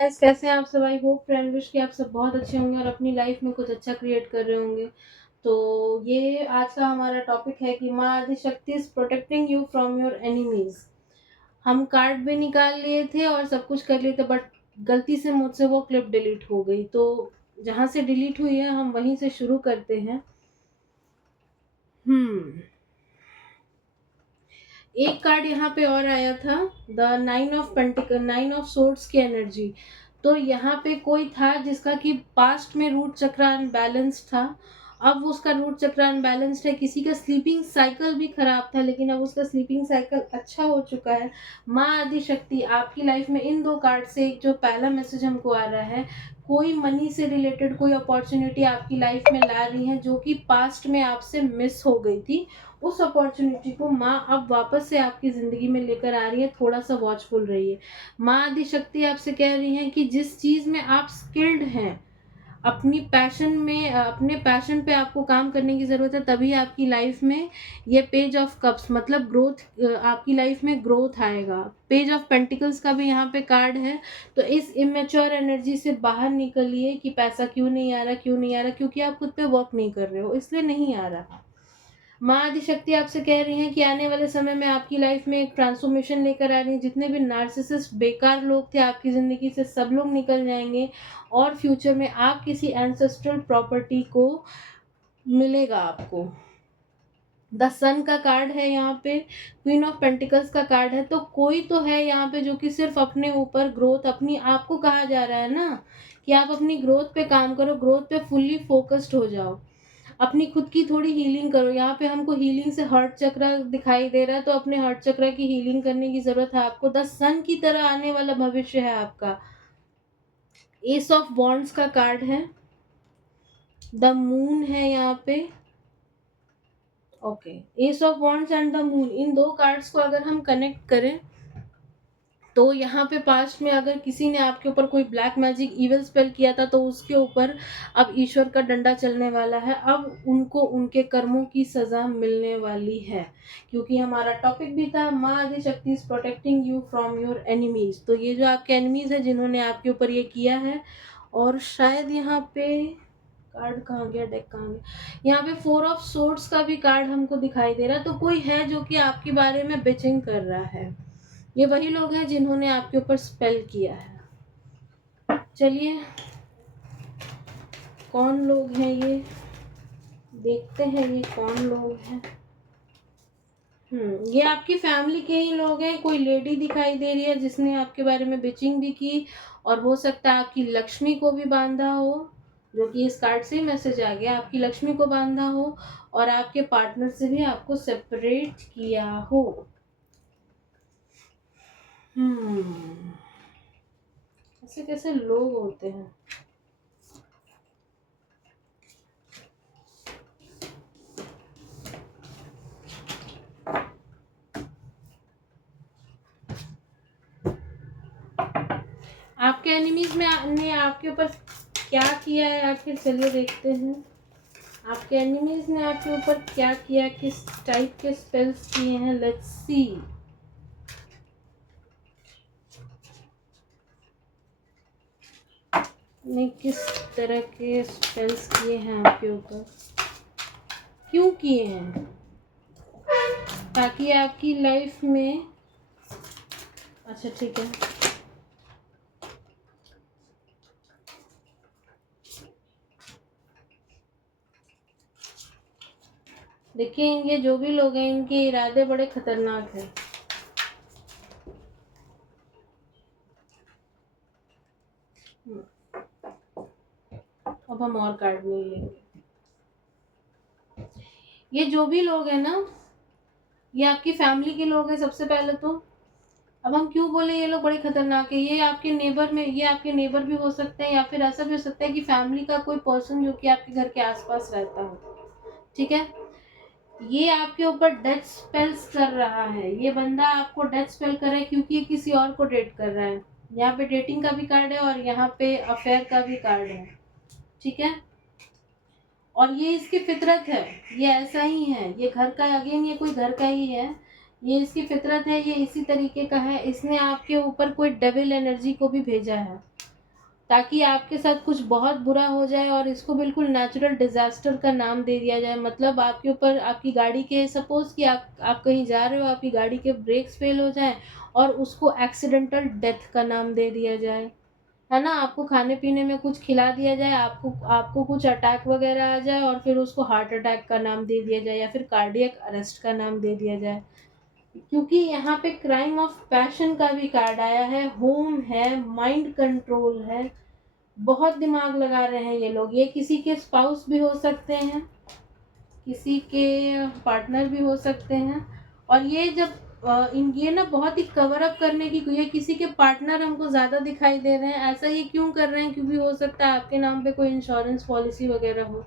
Guys, कैसे हैं आप सब? आई होप फ्रेंड विश कि आप सब बहुत अच्छे होंगे और अपनी लाइफ में कुछ अच्छा क्रिएट कर रहे होंगे। तो ये आज का हमारा टॉपिक है कि माँ Adishakti is protecting you from your enemies. हम कार्ड भी निकाल लिए थे और सब कुछ कर लिए थे, बट गलती से मुझसे वो क्लिप डिलीट हो गई। तो जहाँ से डिलीट हुई है हम वहीं से शुरू करते हैं। हम्म एक कार्ड यहाँ पे और आया था, द नाइन ऑफ सोर्ड्स की एनर्जी। तो यहाँ पे कोई था जिसका कि पास्ट में रूट चक्र अनबैलेंस था। अब उसका रूट चक्र अनबैलेंस्ड है। किसी का स्लीपिंग साइकिल भी खराब था, लेकिन अब उसका स्लीपिंग साइकिल अच्छा हो चुका है। माँ आदि शक्ति आपकी लाइफ में इन दो कार्ड से जो पहला मैसेज हमको आ रहा है, कोई मनी से रिलेटेड कोई अपॉर्चुनिटी आपकी लाइफ में ला रही है जो कि पास्ट में आपसे मिस हो गई थी। उस अपॉर्चुनिटी को माँ अब वापस से आपकी ज़िंदगी में लेकर आ रही है। थोड़ा सा वॉचफुल रहिए। माँ आदि शक्ति आपसे कह रही है कि जिस चीज़ में आप स्किल्ड हैं, अपने पैशन पे आपको काम करने की ज़रूरत है, तभी आपकी लाइफ में ये पेज ऑफ कप्स मतलब ग्रोथ, आपकी लाइफ में ग्रोथ आएगा। पेज ऑफ पेंटिकल्स का भी यहाँ पे कार्ड है। तो इस इमेच्योर एनर्जी से बाहर निकलिए कि पैसा क्यों नहीं आ रहा, क्यों नहीं आ रहा, क्योंकि आप खुद पे वर्क नहीं कर रहे हो, इसलिए नहीं आ रहा। माँ आदिशक्ति आपसे कह रही हैं कि आने वाले समय में आपकी लाइफ में एक ट्रांसफॉर्मेशन लेकर आ रही है। जितने भी नार्सिसिस्ट बेकार लोग थे आपकी ज़िंदगी से, सब लोग निकल जाएंगे और फ्यूचर में आप किसी एंसेस्ट्रल प्रॉपर्टी को मिलेगा आपको। द सन का कार्ड है यहाँ पे, क्वीन ऑफ पेंटिकल्स का कार्ड है। तो कोई तो है यहाँ पे जो कि सिर्फ अपने ऊपर ग्रोथ, अपनी आपको कहा जा रहा है ना कि आप अपनी ग्रोथ पे काम करो, ग्रोथ पे फुल्ली फोकस्ड हो जाओ, अपनी खुद की थोड़ी हीलिंग करो। यहाँ पे हमको हीलिंग से हर्ट चक्र दिखाई दे रहा है, तो अपने हर्ट चक्र की हीलिंग करने की जरूरत है आपको। द सन की तरह आने वाला भविष्य है आपका। एस ऑफ वॉन्ड्स का कार्ड है, द मून है यहाँ पे। Okay, ace of wands and the moon, इन दो कार्ड्स को अगर हम कनेक्ट करें तो यहाँ पे पास्ट में अगर किसी ने आपके ऊपर कोई ब्लैक मैजिक इविल स्पेल किया था, तो उसके ऊपर अब ईश्वर का डंडा चलने वाला है। अब उनको उनके कर्मों की सजा मिलने वाली है, क्योंकि हमारा टॉपिक भी था माँ आदि शक्ति is protecting you from your enemies. तो ये जो आपके एनिमीज है जिन्होंने आपके ऊपर ये किया है, और शायद यहाँ पे कार्ड कहाँ गया, डेक कहाँ गया, यहाँ पे फोर ऑफ सोर्ड्स का भी कार्ड हमको दिखाई दे रहा है। तो कोई है जो कि आपके बारे में बिचिंग कर रहा है। ये वही लोग हैं जिन्होंने आपके ऊपर स्पेल किया है। चलिए, कौन लोग हैं ये देखते हैं, ये कौन लोग हैं। ये आपकी फैमिली के ही लोग हैं। कोई लेडी दिखाई दे रही है जिसने आपके बारे में बिचिंग भी की, और हो सकता है आपकी लक्ष्मी को भी बांधा हो, जो कि इस कार्ड से ही मैसेज आ गया, आपकी लक्ष्मी को बांधा हो और आपके पार्टनर से भी आपको सेपरेट किया हो। ऐसे कैसे लोग होते हैं। आपके एनिमीज ने आपके ऊपर क्या किया है आखिर, चलिए देखते हैं। आपके एनिमीज ने आपके ऊपर क्या किया, किस टाइप के स्पेल्स किए हैं, लेट्स सी। ने किस तरह के स्पेल्स किए हैं आपके ऊपर, क्यों किए हैं, ताकि आपकी लाइफ में। अच्छा ठीक है, देखिए ये जो भी लोग हैं इनके इरादे बड़े खतरनाक हैं। अब हम और कार्ड नहीं लेंगे। ये जो भी लोग हैं ना, ये आपकी फैमिली के लोग हैं सबसे पहले तो। अब हम क्यों बोले ये लोग बड़े खतरनाक है, ये आपके नेबर भी हो सकते हैं, या फिर ऐसा भी हो सकता है कि फैमिली का कोई पर्सन जो कि आपके घर के आसपास रहता हो। ठीक है, ये आपके ऊपर डेथ स्पेल्स कर रहा है। ये बंदा आपको डेथ स्पेल कर रहा है क्योंकि ये किसी और को डेट कर रहा है। यहाँ पे डेटिंग का भी कार्ड है और यहाँ पे अफेयर का भी कार्ड है। ठीक है, और ये इसकी फितरत है, ये ऐसा ही है। ये घर का, अगेन ये कोई घर का ही है, ये इसकी फितरत है, ये इसी तरीके का है। इसने आपके ऊपर कोई डेविल एनर्जी को भी भेजा है। ताकि आपके साथ कुछ बहुत बुरा हो जाए और इसको बिल्कुल नेचुरल डिज़ास्टर का नाम दे दिया जाए। मतलब आपके ऊपर, आपकी गाड़ी के, सपोज़ कि आप कहीं जा रहे हो, आपकी गाड़ी के ब्रेक्स फ़ेल हो जाएँ और उसको एक्सीडेंटल डेथ का नाम दे दिया जाए। है ना? आपको खाने-पीने में कुछ खिला दिया जाए, आपको आपको कुछ अटैक वग़ैरह आ जाए और फिर उसको हार्ट अटैक का नाम दे दिया जाए या फिर कार्डियक अरेस्ट का नाम दे दिया जाए। क्योंकि यहाँ पे क्राइम ऑफ पैशन का भी कार्ड आया है, होम है, माइंड कंट्रोल है। बहुत दिमाग लगा रहे हैं ये लोग। ये किसी के स्पाउस भी हो सकते हैं, किसी के पार्टनर भी हो सकते हैं। और ये जब ये ना बहुत ही कवर अप करने की, ये किसी के पार्टनर हमको ज़्यादा दिखाई दे रहे हैं। ऐसा ये क्यों कर रहे हैं? क्योंकि हो सकता है आपके नाम पे कोई इंश्योरेंस पॉलिसी वगैरह हो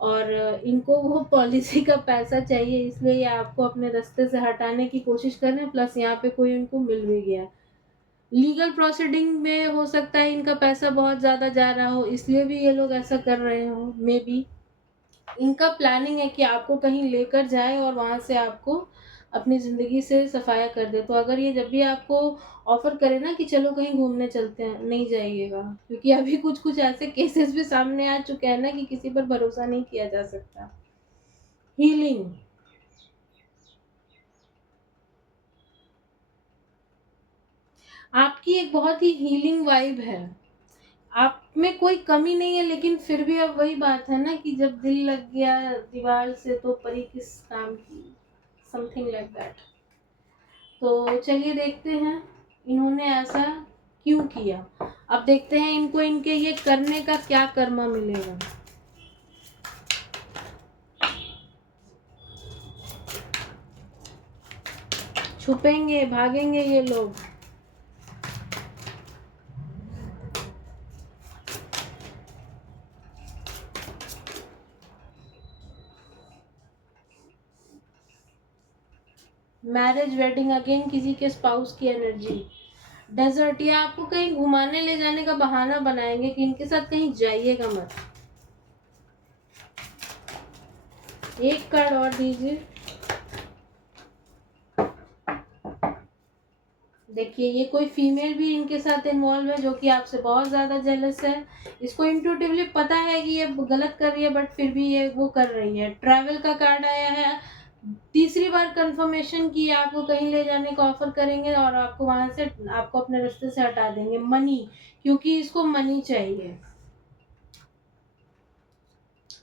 और इनको वो पॉलिसी का पैसा चाहिए, इसलिए ये आपको अपने रास्ते से हटाने की कोशिश कर रहे हैं। प्लस यहाँ पे कोई इनको मिल भी गया। लीगल प्रोसीडिंग में हो सकता है इनका पैसा बहुत ज़्यादा जा रहा हो, इसलिए भी ये लोग ऐसा कर रहे हो। मे बी इनका प्लानिंग है कि आपको कहीं लेकर जाए और वहाँ से आपको अपनी ज़िंदगी से सफाया कर दे। तो अगर ये जब भी आपको ऑफ़र करे ना कि चलो कहीं घूमने चलते हैं, नहीं जाइएगा। क्योंकि अभी कुछ-कुछ ऐसे केसेस भी सामने आ चुके हैं ना कि किसी पर भरोसा नहीं किया जा सकता। हीलिंग, आपकी एक बहुत ही हीलिंग वाइब है। आप में कोई कमी नहीं है, लेकिन फिर भी अब वही बात है ना कि जब दिल लग गया दीवार से तो परी किस काम की, समथिंग लाइक दैट। तो चलिए देखते हैं इन्होंने ऐसा क्यों किया। अब देखते हैं इनको इनके ये करने का क्या कर्मा मिलेगा। छुपेंगे, भागेंगे ये लोग। मैरिज, वेडिंग, अगेन किसी के स्पाउस की एनर्जी। डेजर्ट, या आपको कहीं घुमाने ले जाने का बहाना बनाएंगे कि इनके साथ कहीं जाइएगा मत। एक कार्ड और दीजिए। देखिए ये कोई फीमेल भी इनके साथ इन्वॉल्व है जो कि आपसे बहुत ज़्यादा जेलस है। इसको इंट्यूटिवली पता है कि ये गलत कर रही है, बट फिर भी ये वो कर रही है। ट्रैवल का कार्ड आया है। तीसरी बार कंफर्मेशन की आपको कहीं ले जाने का ऑफर करेंगे और आपको वहां से, आपको अपने रिश्ते से हटा देंगे। मनी, क्योंकि इसको मनी चाहिए।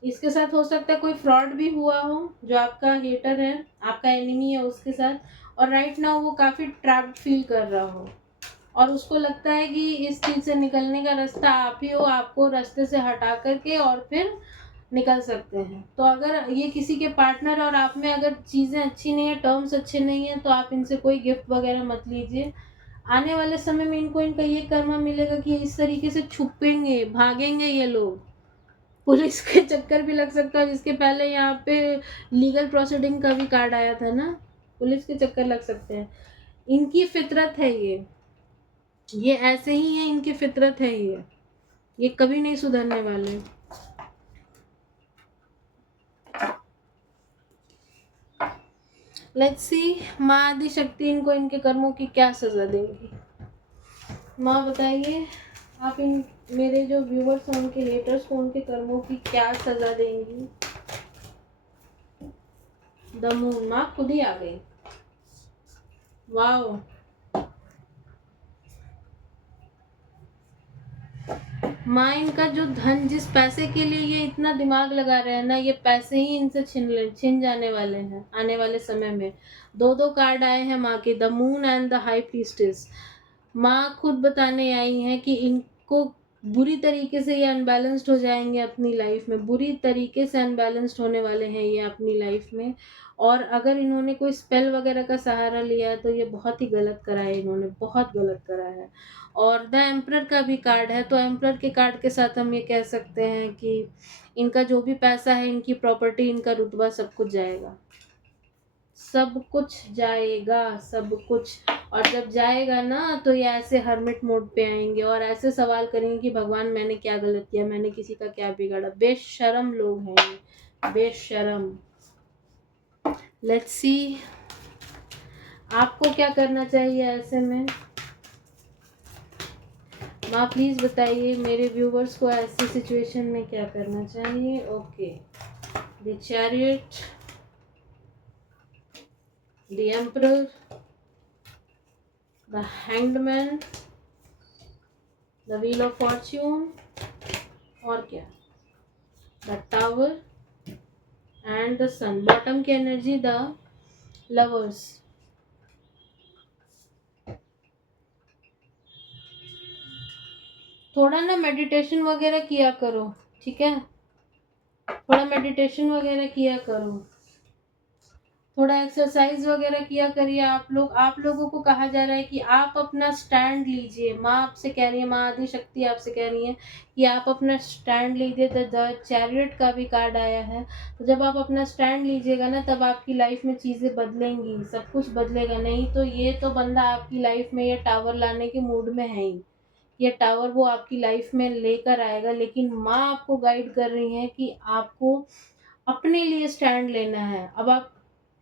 इसके साथ हो सकता है कोई फ्रॉड भी हुआ हो, जो आपका हेटर है, आपका एनिमी है उसके साथ। और राइट नाउ वो काफ़ी ट्रैप्ड फील कर रहा हो और उसको लगता है कि इस चीज़ से निकलने का रास्ता आप ही हो, आपको रास्ते से हटा करके और फिर निकल सकते हैं। तो अगर ये किसी के पार्टनर और आप में अगर चीज़ें अच्छी नहीं है, टर्म्स अच्छे नहीं हैं, तो आप इनसे कोई गिफ्ट वगैरह मत लीजिए। आने वाले समय में इनको इनका ये कर्मा मिलेगा कि इस तरीके से छुपेंगे, भागेंगे ये लोग। पुलिस के चक्कर भी लग सकता है, जिसके पहले यहाँ पे लीगल प्रोसीडिंग का भी कार्ड आया था ना, पुलिस के चक्कर लग सकते हैं। इनकी फितरत है ये ऐसे ही है, इनकी फितरत है ये कभी नहीं सुधरने वाले। लेट्स सी माँ आदि शक्ति इनको इनके कर्मों की क्या सजा देंगी। माँ बताइए, आप इन मेरे जो व्यूवर्स हैं उनके हेटर्स को उनके कर्मों की क्या सजा देंगी। द मून, माँ खुद ही आ गई। वाओ, माँ इनका जो धन, जिस पैसे के लिए ये इतना दिमाग लगा रहे हैं ना, ये पैसे ही इनसे छिन जाने वाले हैं आने वाले समय में। दो दो कार्ड आए हैं माँ के, the moon and the high priestess. माँ खुद बताने आई हैं कि इनको बुरी तरीके से ये अनबैलेंस्ड हो जाएंगे अपनी लाइफ में, बुरी तरीके से अनबैलेंस्ड होने वाले हैं ये अपनी लाइफ में। और अगर इन्होंने कोई स्पेल वगैरह का सहारा लिया है तो ये बहुत ही गलत करा है, इन्होंने बहुत गलत करा है। और द एम्परर का भी कार्ड है, तो एम्परर के कार्ड के साथ हम ये कह सकते हैं कि इनका जो भी पैसा है, इनकी प्रॉपर्टी, इनका रुतबा, सब कुछ जाएगा। सब कुछ जाएगा, सब कुछ। और जब जाएगा ना तो ये ऐसे हर्मिट मोड पे आएंगे और ऐसे सवाल करेंगे कि भगवान मैंने क्या गलत किया, मैंने किसी का क्या बिगाड़ा। बेशरम लोग हैं ये, बेशरम। लेट्स सी आपको क्या करना चाहिए ऐसे में। माँ प्लीज़ बताइए मेरे व्यूवर्स को ऐसी सिचुएशन में क्या करना चाहिए। Okay, the chariot, the emperor, the hanged man, the wheel of fortune, और क्या, the tower and the sun. Bottom की एनर्जी द लवर्स। थोड़ा ना मेडिटेशन वगैरह किया करो, ठीक है, थोड़ा मेडिटेशन वगैरह किया करो, थोड़ा एक्सरसाइज वगैरह किया करिए। आप लोगों को कहा जा रहा है कि आप अपना स्टैंड लीजिए। माँ आपसे कह रही है, माँ आदि शक्ति आपसे कह रही है कि आप अपना स्टैंड लीजिए। द चैरियट का भी कार्ड आया है, तो जब आप अपना स्टैंड लीजिएगा ना, तब आपकी लाइफ में चीज़ें बदलेंगी, सब कुछ बदलेगा। नहीं तो ये तो बंदा आपकी लाइफ में ये टावर लाने के मूड में है ही, ये टावर वो आपकी लाइफ में लेकर आएगा। लेकिन माँ आपको गाइड कर रही है कि आपको अपने लिए स्टैंड लेना है। अब आप,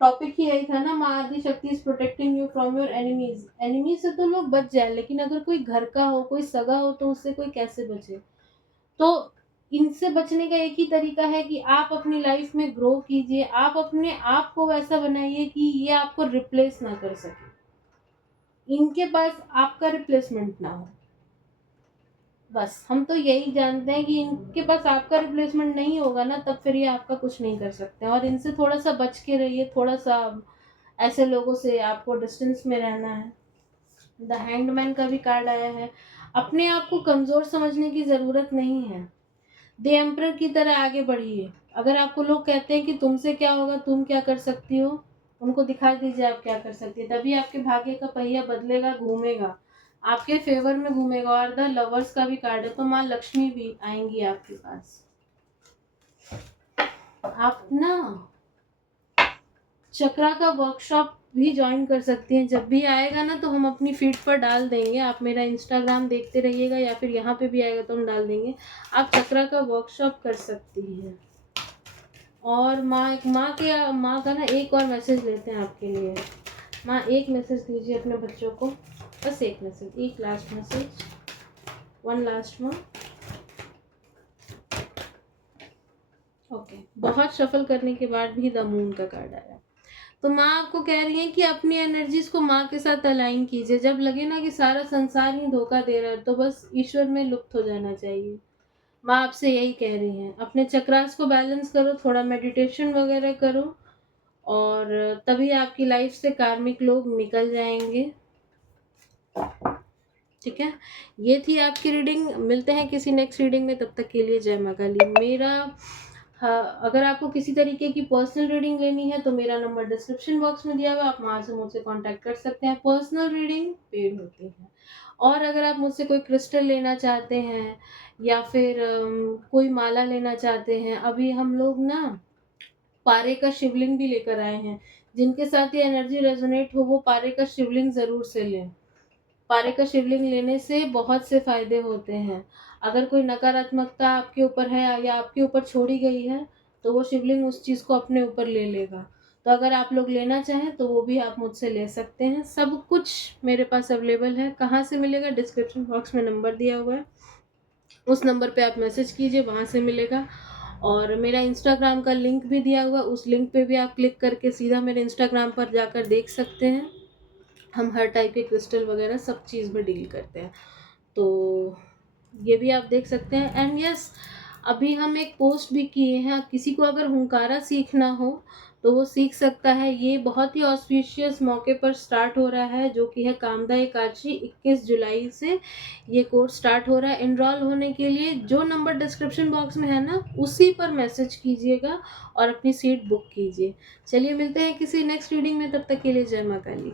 टॉपिक ही यही था ना, माँ आदि शक्ति is protecting you from your enemies. Enemy से तो लोग बच जाए, लेकिन अगर कोई घर का हो, कोई सगा हो, तो उससे कोई कैसे बचे। तो इनसे बचने का एक ही तरीका है कि आप अपनी लाइफ में ग्रो कीजिए। आप अपने आप को वैसा बनाइए कि ये आपको रिप्लेस ना कर सके, इनके पास आपका रिप्लेसमेंट ना हो। बस हम तो यही जानते हैं कि इनके पास आपका रिप्लेसमेंट नहीं होगा ना, तब फिर ये आपका कुछ नहीं कर सकते। और इनसे थोड़ा सा बच के रहिए, थोड़ा सा ऐसे लोगों से आपको डिस्टेंस में रहना है। द हैंगमैन का भी कार्ड आया है। अपने आप को कमज़ोर समझने की ज़रूरत नहीं है। द एम्परर की तरह आगे बढ़िए। अगर आपको लोग कहते हैं कि तुमसे क्या होगा, तुम क्या कर सकती हो, उनको दिखा दीजिए आप क्या कर सकती है। तभी आपके भाग्य का पहिया बदलेगा, घूमेगा, आपके फेवर में घूमेगा। और द लवर्स का भी कार्ड है, तो माँ लक्ष्मी भी आएंगी आपके पास। आप ना चक्रा का वर्कशॉप भी ज्वाइन कर सकती हैं। जब भी आएगा ना, तो हम अपनी फीड पर डाल देंगे। आप मेरा इंस्टाग्राम देखते रहिएगा, या फिर यहाँ पे भी आएगा तो हम डाल देंगे। आप चक्रा का वर्कशॉप कर सकती हैं। और माँ का ना एक और मैसेज लेते हैं आपके लिए। माँ एक मैसेज दीजिए अपने बच्चों को, बस एक मैसेज, एक लास्ट मैसेज, वन लास्ट माँ। ओके, बहुत शफल करने के बाद भी द मून का कार्ड आया। तो माँ आपको कह रही है कि अपनी एनर्जीज को माँ के साथ अलाइन कीजिए। जब लगे ना कि सारा संसार ही धोखा दे रहा है, तो बस ईश्वर में लुप्त हो जाना चाहिए। माँ आपसे यही कह रही हैं, अपने चक्रास को बैलेंस करो, थोड़ा मेडिटेशन वगैरह करो, और तभी आपकी लाइफ से कार्मिक लोग निकल जाएंगे। ठीक है, ये थी आपकी रीडिंग। मिलते हैं किसी नेक्स्ट रीडिंग में, तब तक के लिए जय माँ काली। मेरा, हाँ, अगर आपको किसी तरीके की पर्सनल रीडिंग लेनी है तो मेरा नंबर डिस्क्रिप्शन बॉक्स में दिया हुआ है, आप वहाँ से मुझसे कांटेक्ट कर सकते हैं। पर्सनल रीडिंग पेड होती है। और अगर आप मुझसे कोई क्रिस्टल लेना चाहते हैं, या फिर कोई माला लेना चाहते हैं, अभी हम लोग ना पारे का शिवलिंग भी लेकर आए हैं। जिनके साथ ये एनर्जी रेजोनेट हो, वो पारे का शिवलिंग ज़रूर से लें। पारे का शिवलिंग लेने से बहुत से फायदे होते हैं। अगर कोई नकारात्मकता आपके ऊपर है या आपके ऊपर छोड़ी गई है, तो वो शिवलिंग उस चीज़ को अपने ऊपर ले लेगा। तो अगर आप लोग लेना चाहें तो वो भी आप मुझसे ले सकते हैं। सब कुछ मेरे पास अवेलेबल है। कहाँ से मिलेगा? डिस्क्रिप्शन बॉक्स में नंबर दिया हुआ है, उस नंबर पे आप मैसेज कीजिए, वहाँ से मिलेगा। और मेरा इंस्टाग्राम का लिंक भी दिया हुआ है, उस लिंक पे भी आप क्लिक करके सीधा मेरे इंस्टाग्राम पर जाकर देख सकते हैं। हम हर टाइप के क्रिस्टल वगैरह सब चीज़ में डील करते हैं, तो ये भी आप देख सकते हैं। एंड यस, अभी हम एक पोस्ट भी किए हैं, किसी को अगर हुंकारा सीखना हो तो वो सीख सकता है। ये बहुत ही ऑस्पिशियस मौके पर स्टार्ट हो रहा है, जो कि है कामदा एकादशी। 21 जुलाई से ये कोर्स स्टार्ट हो रहा है। इनरोल होने के लिए जो नंबर डिस्क्रिप्शन बॉक्स में है ना, उसी पर मैसेज कीजिएगा और अपनी सीट बुक कीजिए। चलिए मिलते हैं किसी नेक्स्ट रीडिंग में, तब तक के लिए जय माँ काली।